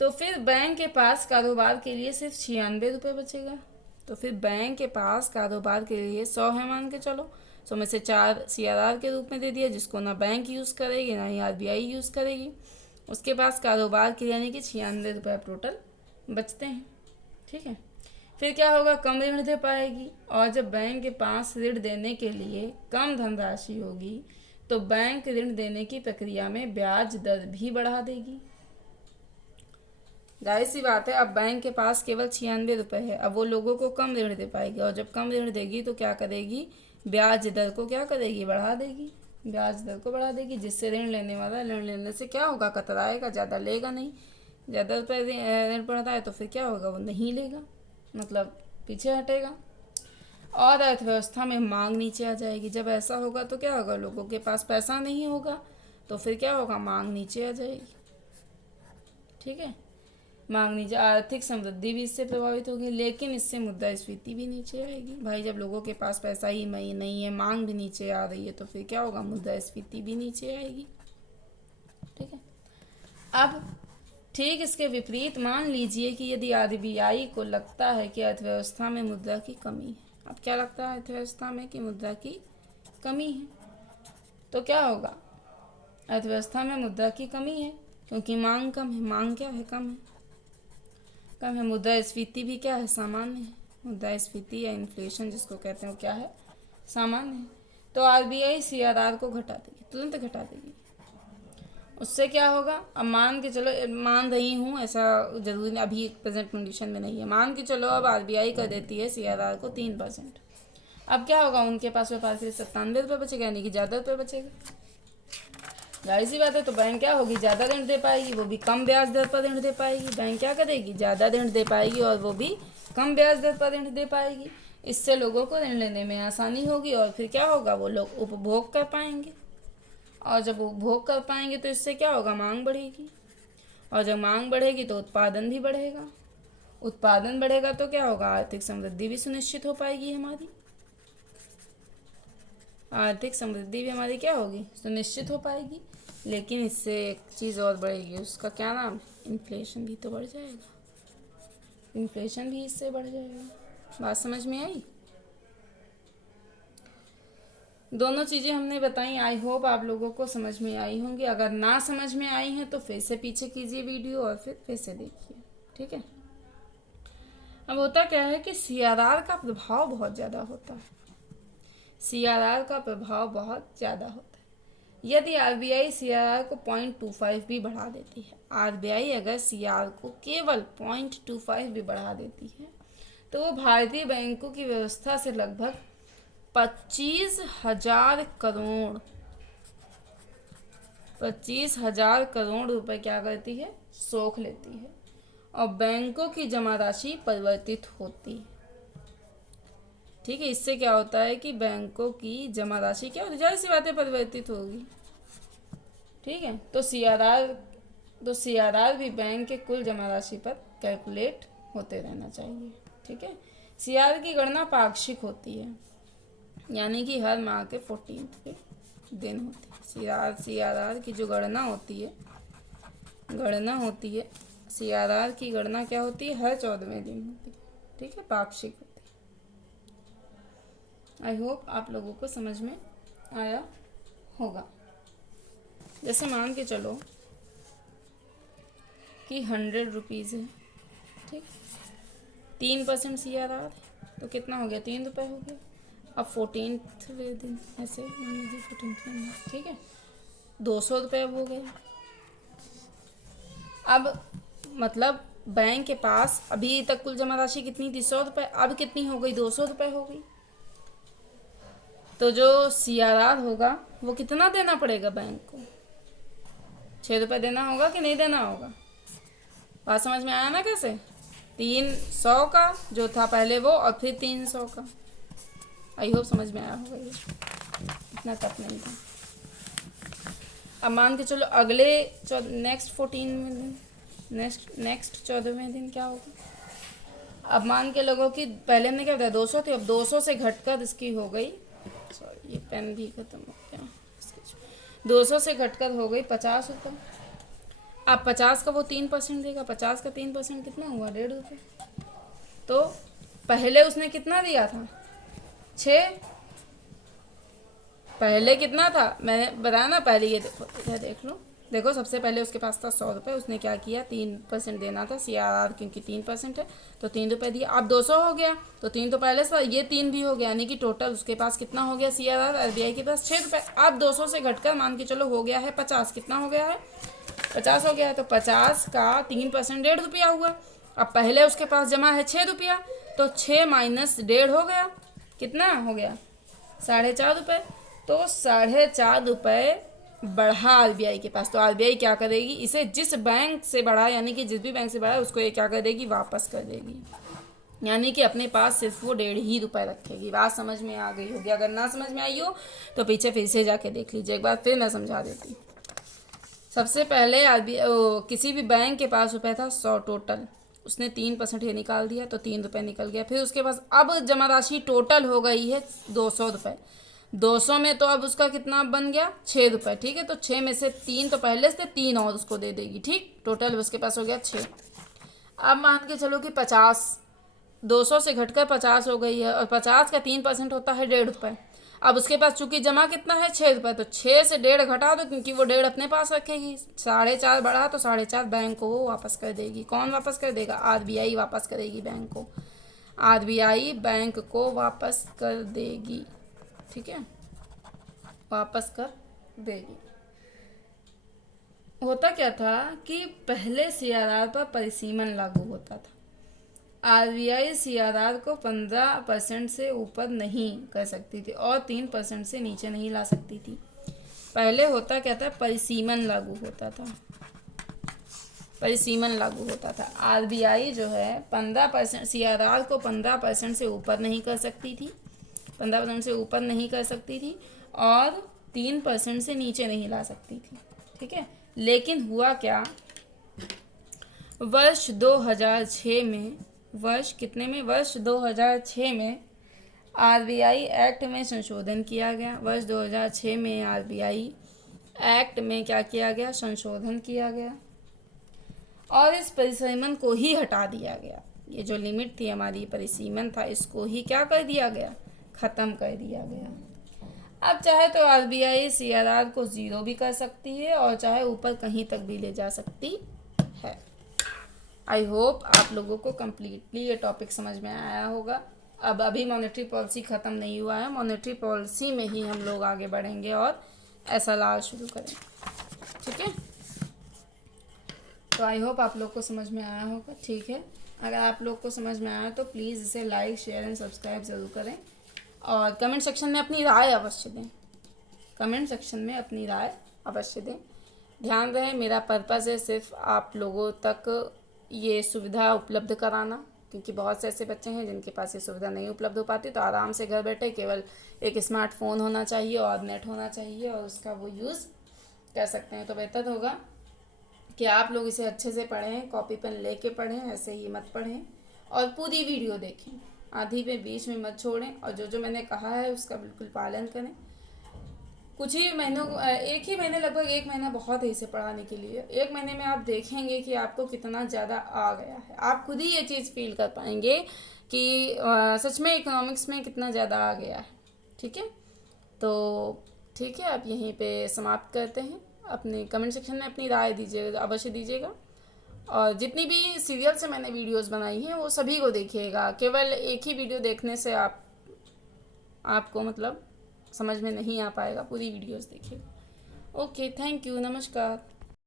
तो फिर बैंक के पास कारोबार के लिए सिर्फ 96 रुपये बचेगा। तो फिर बैंक के पास कारोबार के लिए 100 है मान के चलो, 100 में से 4 CRR के रूप में दे दिया, जिसको ना बैंक यूज़ करेगी ना ही RBI यूज़ करेगी। उसके पास कारोबार के यानी कि 96 रुपये टोटल बचते हैं। ठीक है, फिर क्या होगा, कम ऋण दे पाएगी। और जब बैंक के पास ऋण देने के लिए कम धनराशि होगी तो बैंक ऋण देने की प्रक्रिया में ब्याज दर भी बढ़ा देगी। जाहिर सी बात है, अब बैंक के पास केवल 96 रुपये है, अब वो लोगों को कम ऋण दे पाएगी, और जब कम ऋण देगी तो क्या करेगी, ब्याज दर को क्या करेगी, बढ़ा देगी। ब्याज दर को बढ़ा देगी, जिससे ऋण लेने वाला ऋण लेने से क्या होगा, कतराएगा, ज़्यादा लेगा नहीं। ज़्यादा रुपये ऋण पड़ता है तो फिर क्या होगा, वो नहीं लेगा, मतलब पीछे हटेगा। और अर्थव्यवस्था में मांग नीचे आ जाएगी। जब ऐसा होगा तो क्या होगा, लोगों के पास पैसा नहीं होगा तो फिर क्या होगा, मांग नीचे आ जाएगी। ठीक है, मांग नीचे, आर्थिक समृद्धि भी इससे प्रभावित होगी, लेकिन इससे मुद्रास्फीति भी नीचे आएगी। भाई जब लोगों के पास पैसा ही नहीं है, मांग भी नीचे आ रही है, तो फिर क्या होगा, मुद्रास्फीति भी नीचे आएगी। ठीक है, अब ठीक इसके विपरीत मान लीजिए कि यदि RBI को लगता है कि अर्थव्यवस्था में मुद्रा की कमी है। अब क्या लगता है अर्थव्यवस्था में कि मुद्रा की कमी है, तो क्या होगा, अर्थव्यवस्था में मुद्रा की कमी है क्योंकि मांग कम है। मांग क्या है, कम है। मुद्रास्फीति भी क्या है, सामान्य है। मुद्रास्फीति या इन्फ्लेशन जिसको कहते हैं वो क्या है, सामान्य है। तो RBI CRR को घटा देगी, तुरंत घटा देगी। उससे क्या होगा, अब मान के चलो, मान रही हूँ, ऐसा जरूरी नहीं, अभी प्रेजेंट कंडीशन में नहीं है, मान के चलो अब RBI कर देती है CRR को 3%। अब क्या होगा, उनके पास व्यापार के 97 रुपये बचेगा, यानी कि ज़्यादा रुपये बचेगा। जाहिर सी बात है, तो बैंक क्या होगी, ज़्यादा ऋण दे पाएगी, वो भी कम ब्याज दर पर ऋण दे पाएगी। बैंक क्या करेगी, ज़्यादा ऋण दे पाएगी और वो भी कम ब्याज दर पर ऋण दे पाएगी। इससे लोगों को ऋण लेने में आसानी होगी और फिर क्या होगा, वो लोग उपभोग कर पाएंगे, और जब उपभोग कर पाएंगे तो इससे क्या होगा, मांग बढ़ेगी, और जब मांग बढ़ेगी तो उत्पादन भी बढ़ेगा। उत्पादन बढ़ेगा तो क्या होगा, आर्थिक समृद्धि भी सुनिश्चित हो पाएगी हमारी। आर्थिक समृद्धि भी हमारी क्या होगी, सुनिश्चित हो पाएगी। लेकिन इससे एक चीज़ और बढ़ेगी, उसका क्या नाम, इन्फ्लेशन भी तो बढ़ जाएगा। इन्फ्लेशन भी इससे बढ़ जाएगा। बात समझ में आई? दोनों चीज़ें हमने बताई, आई होप आप लोगों को समझ में आई होंगी। अगर ना समझ में आई हैं तो फिर से पीछे कीजिए वीडियो और फिर से देखिए। ठीक है, अब होता क्या है कि CRR का प्रभाव बहुत ज़्यादा होता है। CRR का प्रभाव बहुत ज़्यादा होता है। यदि RBI CRR को 0.25 भी बढ़ा देती है, RBI अगर CRR को केवल 0.25 भी बढ़ा देती है तो वो भारतीय बैंकों की व्यवस्था से लगभग 25,000 करोड़ रुपए क्या करती है, सोख लेती है, और बैंकों की जमा राशि परिवर्तित होती है। ठीक है, इससे क्या होता है कि बैंकों की जमा राशि क्या होती है, जाहिर सी बातें परिवर्तित होगी। ठीक है, तो CRR भी बैंक के कुल जमा राशि पर कैलकुलेट होते रहना चाहिए। ठीक है, CRR की गणना पाक्षिक होती है, यानी कि हर माह के 14th के दिन होती है। CRR की जो गणना होती है CRR की गणना क्या होती है, हर 14वें दिन होती है। ठीक है, पाक्षिक होती है। आई होप आप लोगों को समझ में आया होगा। जैसे मान के चलो कि 100 रुपीज़ है, ठीक, 3% CRR, तो कितना हो गया, 3 रुपये हो गया। अब 14वें दिन ऐसे मान लीजिए 14वें दिन, ठीक है, 200 रुपये अब हो गए। अब मतलब बैंक के पास अभी तक कुल जमा राशि कितनी थी, 100 रुपये, अब कितनी हो गई, 200 रुपये हो गई। तो जो CRR होगा वो कितना देना पड़ेगा बैंक को, 6 रुपये देना होगा कि नहीं देना होगा। बात समझ में आया ना कैसे, 300 का जो था पहले वो, और फिर 300 का। आई होप समझ में आया होगा, ये इतना टफ नहीं था। अब मान के चलो अगले नेक्स्ट 14वें दिन, नेक्स्ट 14वें दिन क्या होगा। अब मान के लोगों की पहले हमने क्या बताया, 200 थी, अब 200 से घटकर इसकी हो गई, सॉरी ये पेन भी खत्म हो गया, 200 से घटकर हो गई 50 रुपये। अब 50 का वो 3% देगा, 50 का 3% कितना हुआ, 1.5 रुपये। तो पहले उसने कितना दिया था, 6। पहले कितना था, मैंने बताया ना, पहले ये देखो, इधर देख लो, देखो सबसे पहले उसके पास था 100 रुपये, उसने क्या किया, 3% देना था CRR, क्योंकि 3% है तो 3 रुपये दिया। अब 200 हो गया तो 3 तो पहले से, ये 3 भी हो गया, यानी कि टोटल उसके पास कितना हो गया CRR, RBI के पास 6 रुपये। अब 200 से घटकर मान के चलो हो गया है 50, कितना हो गया है, 50 हो गया है। तो 50 का 3% 1.5 रुपया हुआ। अब पहले उसके पास जमा है 6 रुपया, तो 6 माइनस 1.5 हो गया, कितना हो गया, 4.5 रुपये। तो 4.5 रुपये बढ़ा RBI के पास। तो RBI क्या करेगी, इसे जिस बैंक से बढ़ा, यानी कि जिस भी बैंक से बढ़ा उसको ये क्या कर देगी, वापस कर देगी, यानी कि अपने पास सिर्फ वो 1.5 ही रुपये रखेगी। बात समझ में आ गई होगी, अगर ना समझ में आई हो तो पीछे फिर से जाके देख लीजिए एक बार, फिर मैं समझा देती हूँ। सबसे पहले किसी भी बैंक के पास रुपये था 100 टोटल, उसने 3% ये निकाल दिया तो 3 रुपये निकल गया। फिर उसके पास अब जमा राशि टोटल हो गई है 200 रुपये। 200 में तो अब उसका कितना बन गया, 6 रुपये, ठीक है। तो 6 में से 3 तो पहले से 3 और उसको दे देगी, ठीक। टोटल उसके पास हो गया 6। अब मान के चलो कि 50, 200 से घटकर 50 हो गई है, और 50 का 3% होता है 1.5 रुपये। अब उसके पास चूंकि जमा कितना है, 6 रुपये, तो 6 से 1.5 घटा दो, क्योंकि वो 1.5 अपने पास रखेगी। 4.5 बढ़ा तो 4.5 बैंक को वो वापस कर देगी। कौन वापस कर देगा, RBI वापस करेगी बैंक को, RBI बैंक को वापस कर देगी, ठीक है, वापस कर देगी। होता क्या था कि पहले CRR पर परिसीमन लागू होता था। RBI CRR को 15% से ऊपर नहीं कर सकती थी और 3% से नीचे नहीं ला सकती थी। पहले होता क्या था, परिसीमन लागू होता था, परिसीमन लागू होता था। RBI जो है 15% CRR को 15% से ऊपर नहीं कर सकती थी, 15% से ऊपर नहीं कर सकती थी, और 3% से नीचे नहीं ला सकती थी, ठीक है। लेकिन हुआ क्या, वर्ष 2006 में, वर्ष कितने में, वर्ष 2006 में RBI एक्ट में संशोधन किया गया। वर्ष 2006 में RBI एक्ट में क्या किया गया, संशोधन किया गया, और इस परिसीमन को ही हटा दिया गया। ये जो लिमिट थी हमारी, परिसीमन था, इसको ही क्या कर दिया गया, ख़त्म कर दिया गया। अब चाहे तो RBI CRR को 0 भी कर सकती है, और चाहे ऊपर कहीं तक भी ले जा सकती है। आई होप आप लोगों को कम्प्लीटली ये टॉपिक समझ में आया होगा। अब अभी मॉनेटरी पॉलिसी ख़त्म नहीं हुआ है, मॉनेटरी पॉलिसी में ही हम लोग आगे बढ़ेंगे और SLR शुरू करेंगे, ठीक है। तो आई होप आप लोग को समझ में आया होगा, ठीक है। अगर आप लोग को समझ में आया तो प्लीज़ इसे लाइक, शेयर एंड सब्सक्राइब ज़रूर करें, और कमेंट सेक्शन में अपनी राय अवश्य दें, कमेंट सेक्शन में अपनी राय अवश्य दें। ध्यान रहे, मेरा पर्पज़ है सिर्फ आप लोगों तक ये सुविधा उपलब्ध कराना, क्योंकि बहुत से ऐसे बच्चे हैं जिनके पास ये सुविधा नहीं उपलब्ध हो पाती। तो आराम से घर बैठे केवल एक स्मार्टफोन होना चाहिए और नेट होना चाहिए, और उसका वो यूज़ कर सकते हैं। तो बेहतर होगा कि आप लोग इसे अच्छे से पढ़ें, कॉपी पेन लेके पढ़ें, ऐसे ही मत पढ़ें, और पूरी वीडियो देखें, आधी में बीच में मत छोड़ें, और जो जो मैंने कहा है उसका बिल्कुल पालन करें। कुछ ही महीनों, एक ही महीने, लगभग 1 महीना बहुत है इसे पढ़ाने के लिए। 1 महीने में आप देखेंगे कि आपको कितना ज़्यादा आ गया है। आप खुद ही ये चीज़ फील कर पाएंगे कि सच में इकोनॉमिक्स में कितना ज़्यादा आ गया है, ठीक है। तो ठीक है, आप यहीं पे समाप्त करते हैं। अपने कमेंट सेक्शन में अपनी राय दीजिएगा, अवश्य दीजिएगा, और जितनी भी सीरियल से मैंने वीडियोस बनाई हैं वो सभी को देखिएगा। केवल एक ही वीडियो देखने से आपको मतलब समझ में नहीं आ पाएगा, पूरी वीडियोस देखिएगा। ओके, थैंक यू, नमस्कार।